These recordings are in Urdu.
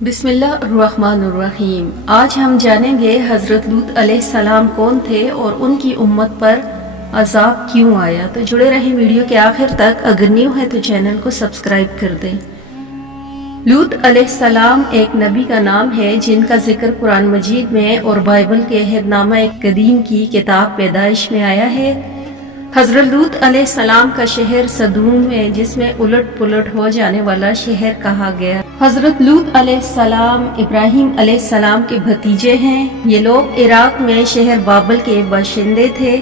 بسم اللہ الرحمن الرحیم۔ آج ہم جانیں گے حضرت لوط علیہ السلام کون تھے اور ان کی امت پر عذاب کیوں آیا۔ تو جڑے رہیں ویڈیو کے آخر تک، اگر نیو ہے تو چینل کو سبسکرائب کر دیں۔ لوط علیہ السلام ایک نبی کا نام ہے جن کا ذکر قرآن مجید میں اور بائبل کے عہد نامہ قدیم کی کتاب پیدائش میں آیا ہے۔ حضرت لوط علیہ السلام کا شہر صدوم ہے، جس میں الٹ پلٹ ہو جانے والا شہر کہا گیا۔ حضرت لوط علیہ السلام ابراہیم علیہ السلام کے بھتیجے ہیں۔ یہ لوگ عراق میں شہر بابل کے باشندے تھے۔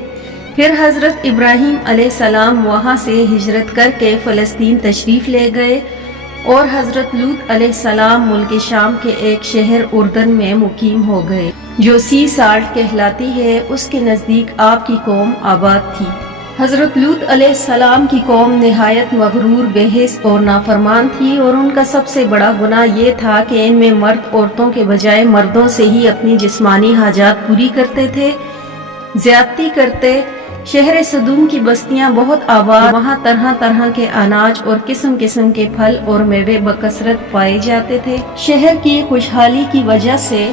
پھر حضرت ابراہیم علیہ السلام وہاں سے ہجرت کر کے فلسطین تشریف لے گئے اور حضرت لوط علیہ السلام ملک شام کے ایک شہر اردن میں مقیم ہو گئے جو سی سالٹ کہلاتی ہے۔ اس کے نزدیک آپ کی قوم آباد تھی۔ حضرت لوط علیہ السلام کی قوم نہایت مغرور، بےحس اور نافرمان تھی، اور ان کا سب سے بڑا گناہ یہ تھا کہ ان میں مرد عورتوں کے بجائے مردوں سے ہی اپنی جسمانی حاجات پوری کرتے تھے، زیادتی کرتے۔ شہر صدوم کی بستیاں بہت آباد، وہاں طرح طرح کے اناج اور قسم قسم کے پھل اور میوے بکثرت پائے جاتے تھے۔ شہر کی خوشحالی کی وجہ سے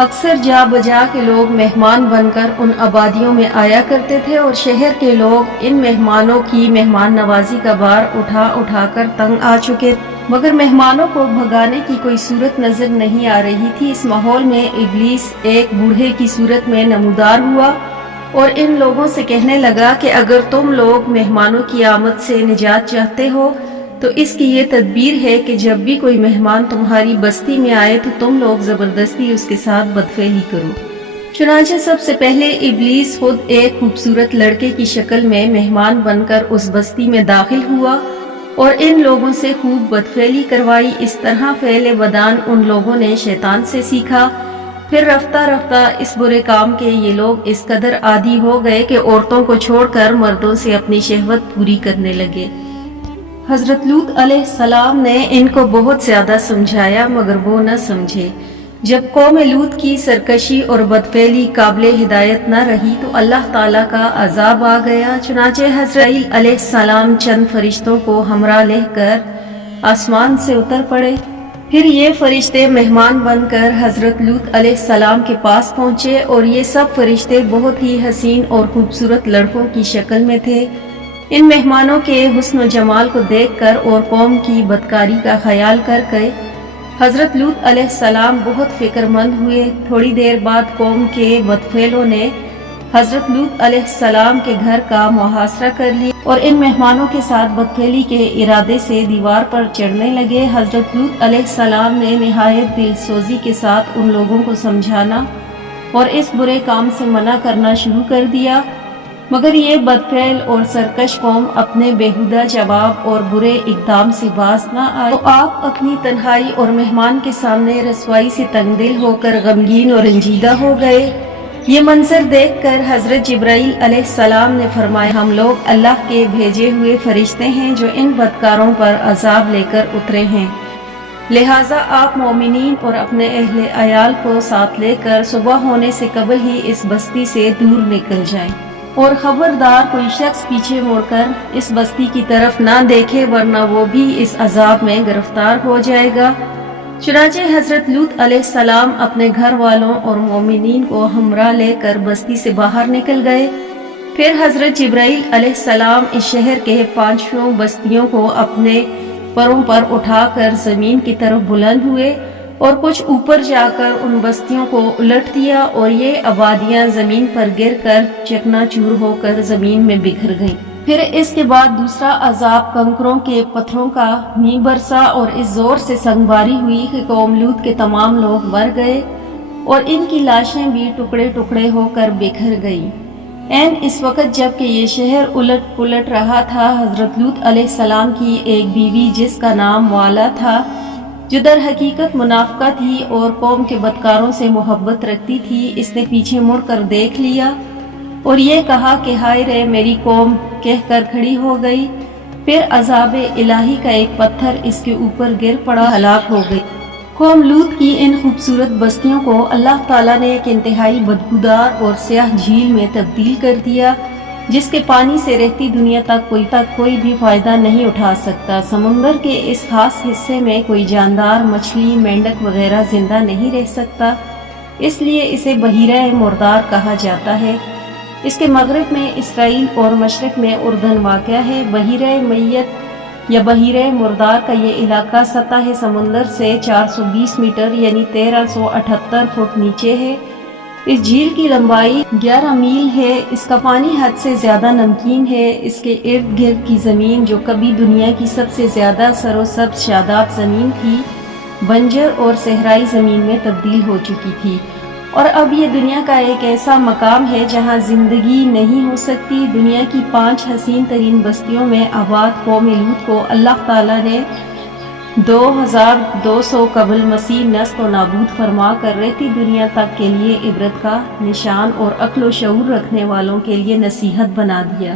اکثر جا بجا کے لوگ مہمان بن کر ان آبادیوں میں آیا کرتے تھے، اور شہر کے لوگ ان مہمانوں کی مہمان نوازی کا بار اٹھا اٹھا کر تنگ آ چکے، مگر مہمانوں کو بھگانے کی کوئی صورت نظر نہیں آ رہی تھی۔ اس ماحول میں ابلیس ایک بوڑھے کی صورت میں نمودار ہوا اور ان لوگوں سے کہنے لگا کہ اگر تم لوگ مہمانوں کی آمد سے نجات چاہتے ہو تو اس کی یہ تدبیر ہے کہ جب بھی کوئی مہمان تمہاری بستی میں آئے تو تم لوگ زبردستی اس کے ساتھ بدفعلی کرو۔ چنانچہ سب سے پہلے ابلیس خود ایک خوبصورت لڑکے کی شکل میں مہمان بن کر اس بستی میں داخل ہوا اور ان لوگوں سے خوب بدفعلی کروائی۔ اس طرح فعل بدان ان لوگوں نے شیطان سے سیکھا۔ پھر رفتہ رفتہ اس برے کام کے یہ لوگ اس قدر عادی ہو گئے کہ عورتوں کو چھوڑ کر مردوں سے اپنی شہوت پوری کرنے لگے۔ حضرت لوط علیہ السلام نے ان کو بہت زیادہ سمجھایا مگر وہ نہ سمجھے۔ جب قوم لوط کی سرکشی اور بدفعلی قابل ہدایت نہ رہی تو اللہ تعالیٰ کا عذاب آ گیا۔ چنانچہ حضرت علیہ السلام چند فرشتوں کو ہمراہ لے کر آسمان سے اتر پڑے۔ پھر یہ فرشتے مہمان بن کر حضرت لوط علیہ السلام کے پاس پہنچے، اور یہ سب فرشتے بہت ہی حسین اور خوبصورت لڑکوں کی شکل میں تھے۔ ان مہمانوں کے حسن و جمال کو دیکھ کر اور قوم کی بدکاری کا خیال کر کے حضرت لوط علیہ السلام بہت فکر مند ہوئے۔ تھوڑی دیر بعد قوم کے بدفعلوں نے حضرت لوط علیہ السلام کے گھر کا محاصرہ کر لیا اور ان مہمانوں کے ساتھ بدفعلی کے ارادے سے دیوار پر چڑھنے لگے۔ حضرت لوط علیہ السلام نے نہایت دل سوزی کے ساتھ ان لوگوں کو سمجھانا اور اس برے کام سے منع کرنا شروع کر دیا، مگر یہ بدفعل اور سرکش قوم اپنے بیہودہ جواب اور برے اقدام سے باز نہ آئے، تو آپ اپنی تنہائی اور مہمان کے سامنے رسوائی سے تنگ دل ہو کر غمگین اور رنجیدہ ہو گئے۔ یہ منظر دیکھ کر حضرت جبرائیل علیہ السلام نے فرمایا، ہم لوگ اللہ کے بھیجے ہوئے فرشتے ہیں جو ان بدکاروں پر عذاب لے کر اترے ہیں، لہٰذا آپ مومنین اور اپنے اہل عیال کو ساتھ لے کر صبح ہونے سے قبل ہی اس بستی سے دور نکل جائیں، اور خبردار کوئی شخص پیچھے مڑ کر اس بستی کی طرف نہ دیکھے ورنہ وہ بھی اس عذاب میں گرفتار ہو جائے گا۔ چنانچہ حضرت لوط علیہ السلام اپنے گھر والوں اور مومنین کو ہمراہ لے کر بستی سے باہر نکل گئے۔ پھر حضرت جبرائیل علیہ السلام اس شہر کے 5 بستیوں کو اپنے پروں پر اٹھا کر زمین کی طرف بلند ہوئے اور کچھ اوپر جا کر ان بستیوں کو الٹ دیا، اور یہ آبادیاں زمین پر گر کر چکنا چور ہو کر زمین میں بکھر گئیں۔ پھر اس کے بعد دوسرا عذاب کنکروں کے پتھروں کا می برسا اور اس زور سے سنگباری ہوئی کہ قوم لوط کے تمام لوگ مر گئے اور ان کی لاشیں بھی ٹکڑے ٹکڑے ہو کر بکھر گئیں۔ عین اس وقت جب کہ یہ شہر الٹ پلٹ رہا تھا، حضرت لوط علیہ السلام کی ایک بیوی جس کا نام والا تھا، جو در حقیقت منافقہ تھی اور قوم کے بدکاروں سے محبت رکھتی تھی، اس نے پیچھے مڑ کر دیکھ لیا اور یہ کہا کہ ہائے رے میری قوم، کہہ کر کھڑی ہو گئی۔ پھر عذاب الہی کا ایک پتھر اس کے اوپر گر پڑا، ہلاک ہو گئی۔ قوم لوط کی ان خوبصورت بستیوں کو اللہ تعالیٰ نے ایک انتہائی بدبودار اور سیاہ جھیل میں تبدیل کر دیا۔ جس کے پانی سے رہتی دنیا تک کوئی بھی فائدہ نہیں اٹھا سکتا۔ سمندر کے اس خاص حصے میں کوئی جاندار، مچھلی، مینڈک وغیرہ زندہ نہیں رہ سکتا، اس لیے اسے بحیرہ مردار کہا جاتا ہے۔ اس کے مغرب میں اسرائیل اور مشرق میں اردن واقع ہے۔ بحیرہ میت یا بحیرہ مردار کا یہ علاقہ سطح سمندر سے 420 میٹر یعنی 1378 فٹ نیچے ہے۔ اس جھیل کی لمبائی 11 میل ہے۔ اس کا پانی حد سے زیادہ نمکین ہے۔ اس کے ارد گرد کی زمین، جو کبھی دنیا کی سب سے زیادہ سرسبز شاداب زمین تھی، بنجر اور صحرائی زمین میں تبدیل ہو چکی تھی، اور اب یہ دنیا کا ایک ایسا مقام ہے جہاں زندگی نہیں ہو سکتی۔ دنیا کی 5 حسین ترین بستیوں میں آباد قوم لوط کو اللہ تعالیٰ نے 2200 قبل مسیح نست و نابود فرما کر رہتی دنیا تک کے لیے عبرت کا نشان اور عقل و شعور رکھنے والوں کے لیے نصیحت بنا دیا۔